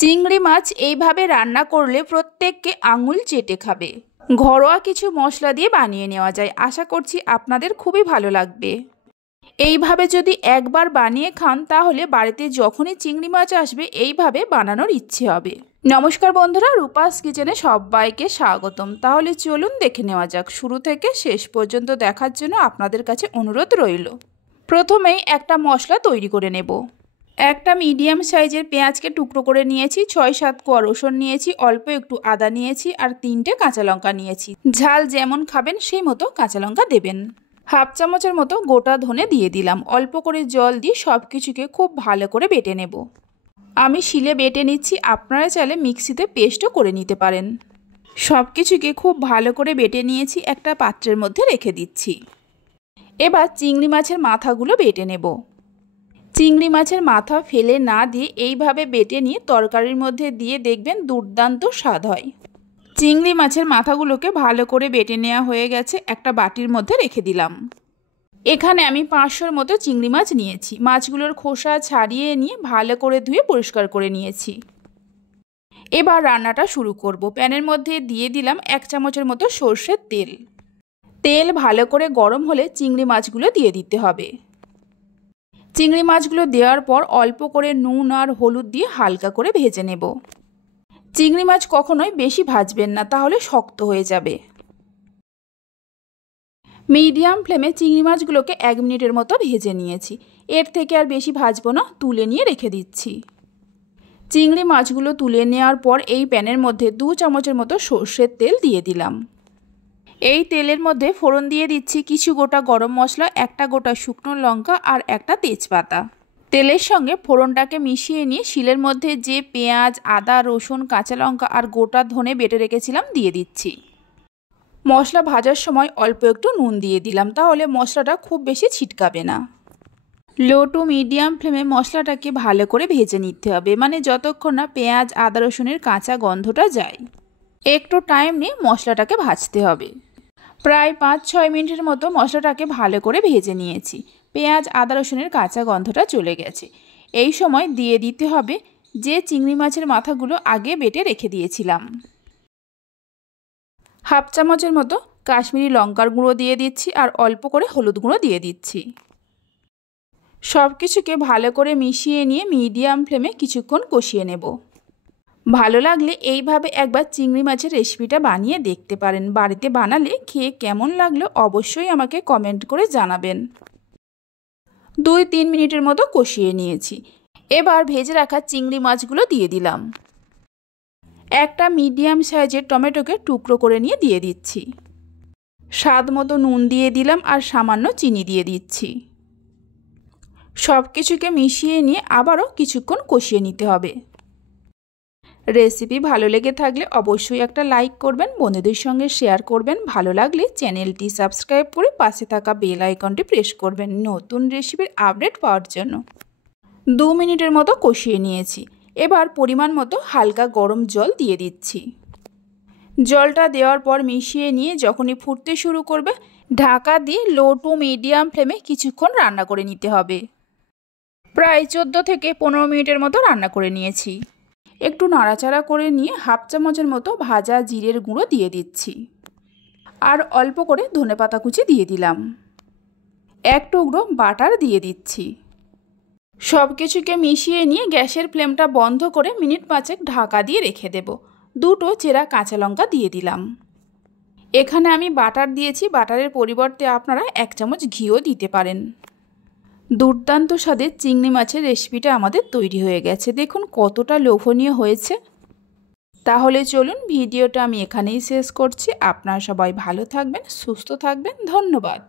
চিংড়ি মাছ এইভাবে রান্না করলে প্রত্যেককে আঙুল চেটে খাবে। ঘরোয়া কিছু মশলা দিয়ে বানিয়ে নেওয়া যায়। আশা করছি আপনাদের খুবই ভালো লাগবে। এইভাবে যদি একবার বানিয়ে খান তাহলে বাড়িতে যখনই চিংড়ি মাছ আসবে এইভাবে বানানোর ইচ্ছে হবে। নমস্কার বন্ধুরা, রূপাস কিচেনে সবাইকে স্বাগতম। তাহলে চলুন দেখে নেওয়া যাক। শুরু থেকে শেষ পর্যন্ত দেখার জন্য আপনাদের কাছে অনুরোধ রইল। প্রথমেই একটা মশলা তৈরি করে নেব। একটা মিডিয়াম সাইজের পেঁয়াজকে টুকরো করে নিয়েছি, 6-7 কোয়া রসুন নিয়েছি, অল্প একটু আদা নিয়েছি আর 3টে কাঁচা লঙ্কা নিয়েছি। ঝাল যেমন খাবেন সেই মতো কাঁচা লঙ্কা দেবেন। হাফ চামচের মতো গোটা ধনে দিয়ে দিলাম। অল্প করে জল দিয়ে সব কিছুকে খুব ভালো করে বেটে নেব। আমি শিলে বেটে নিচ্ছি, আপনারা চাইলে মিক্সিতে পেস্টও করে নিতে পারেন। সব কিছুকে খুব ভালো করে বেটে নিয়েছি, একটা পাত্রের মধ্যে রেখে দিচ্ছি। এবার চিংড়ি মাছের মাথাগুলো বেটে নেব। চিংড়ি মাছের মাথা ফেলে না দিয়ে এইভাবে বেটে নিয়ে তরকারির মধ্যে দিয়ে দেখবেন দুর্দান্ত স্বাদ হয়। চিংড়ি মাছের মাথাগুলোকে ভালো করে বেটে নেওয়া হয়ে গেছে, একটা বাটির মধ্যে রেখে দিলাম। এখানে আমি 500-র মতো চিংড়ি মাছ নিয়েছি। মাছগুলোর খোসা ছাড়িয়ে নিয়ে ভালো করে ধুয়ে পরিষ্কার করে নিয়েছি। এবার রান্নাটা শুরু করব। প্যানের মধ্যে দিয়ে দিলাম 1 চামচের মতো সর্ষের তেল। তেল ভালো করে গরম হলে চিংড়ি মাছগুলো দিয়ে দিতে হবে। চিংড়ি মাছগুলো দেওয়ার পর অল্প করে নুন আর হলুদ দিয়ে হালকা করে ভেজে নেব। চিংড়ি মাছ কখনোই বেশি ভাজবেন না, তাহলে শক্ত হয়ে যাবে। মিডিয়াম ফ্লেমে চিংড়ি মাছগুলোকে 1 মিনিটের মতো ভেজে নিয়েছি। এর থেকে আর বেশি ভাজবো না, তুলে নিয়ে রেখে দিচ্ছি। চিংড়ি মাছগুলো তুলে নেওয়ার পর এই প্যানের মধ্যে 2 চামচের মতো সর্ষের তেল দিয়ে দিলাম। এই তেলের মধ্যে ফোড়ন দিয়ে দিচ্ছি কিছু গোটা গরম মশলা, একটা গোটা শুকনো লঙ্কা আর একটা তেজপাতা। তেলের সঙ্গে ফোড়নটাকে মিশিয়ে নিয়ে শিলের মধ্যে যে পেঁয়াজ, আদা, রসুন, কাঁচা লঙ্কা আর গোটা ধনে বেটে রেখেছিলাম দিয়ে দিচ্ছি। মশলা ভাজার সময় অল্প একটু নুন দিয়ে দিলাম, তাহলে মশলাটা খুব বেশি ছিটকাবে না। লো টু মিডিয়াম ফ্লেমে মশলাটাকে ভালো করে ভেজে নিতে হবে, মানে যতক্ষণ না পেঁয়াজ, আদা, রসুনের কাঁচা গন্ধটা যায়। একটু টাইম নিয়ে মশলাটাকে ভাজতে হবে। প্রায় 5-6 মিনিটের মতো মশলাটাকে ভালো করে ভেজে নিয়েছি। পেঁয়াজ, আদা, রসুনের কাঁচা গন্ধটা চলে গেছে। এই সময় দিয়ে দিতে হবে যে চিংড়ি মাছের মাথাগুলো আগে বেটে রেখে দিয়েছিলাম। হাফ চামচের মতো কাশ্মীরি লঙ্কার গুঁড়ো দিয়ে দিচ্ছি আর অল্প করে হলুদ গুঁড়ো দিয়ে দিচ্ছি। সব কিছুকে ভালো করে মিশিয়ে নিয়ে মিডিয়াম ফ্লেমে কিছুক্ষণ কষিয়ে নেব। ভালো লাগলে এইভাবে একবার চিংড়ি মাছের রেসিপিটা বানিয়ে দেখতে পারেন। বাড়িতে বানালে খেয়ে কেমন লাগলো অবশ্যই আমাকে কমেন্ট করে জানাবেন। 2-3 মিনিটের মতো কষিয়ে নিয়েছি। এবার ভেজে রাখা চিংড়ি মাছগুলো দিয়ে দিলাম। একটা মিডিয়াম সাইজের টমেটোকে টুকরো করে নিয়ে দিয়ে দিচ্ছি। স্বাদ মতো নুন দিয়ে দিলাম আর সামান্য চিনি দিয়ে দিচ্ছি। সব কিছুকে মিশিয়ে নিয়ে আবারও কিছুক্ষণ কষিয়ে নিতে হবে। রেসিপি ভালো লেগে থাকলে অবশ্যই একটা লাইক করবেন, বন্ধুদের সঙ্গে শেয়ার করবেন। ভালো লাগলে চ্যানেলটি সাবস্ক্রাইব করে পাশে থাকা বেল আইকনটি প্রেস করবেন নতুন রেসিপির আপডেট পাওয়ার জন্য। 2 মিনিটের মতো কষিয়ে নিয়েছি। এবার পরিমাণ মতো হালকা গরম জল দিয়ে দিচ্ছি। জলটা দেওয়ার পর মিশিয়ে নিয়ে যখনই ফুটতে শুরু করবে ঢাকা দিয়ে লো টু মিডিয়াম ফ্লেমে কিছুক্ষণ রান্না করে নিতে হবে। প্রায় 14-15 মিনিটের মতো রান্না করে নিয়েছি। একটু নাড়াচাড়া করে নিয়ে হাফ চামচের মতো ভাজা জিরের গুঁড়ো দিয়ে দিচ্ছি আর অল্প করে ধনেপাতা কুচি দিয়ে দিলাম। 1 টুকরো বাটার দিয়ে দিচ্ছি। সব কিছুকে মিশিয়ে নিয়ে গ্যাসের ফ্লেমটা বন্ধ করে মিনিট 5 ঢাকা দিয়ে রেখে দেব। 2টো চেরা কাঁচা লঙ্কা দিয়ে দিলাম। এখানে আমি বাটার দিয়েছি, বাটারের পরিবর্তে আপনারা 1 চামচ ঘিও দিতে পারেন। দুর্দান্ত স্বাদের চিংড়ি মাছের রেসিপিটা আমাদের তৈরি হয়ে গেছে। দেখুন কতটা লোভনীয় হয়েছে। তাহলে চলুন ভিডিওটা আমি এখানেই শেষ করছি। আপনারা সবাই ভালো থাকবেন, সুস্থ থাকবেন। ধন্যবাদ।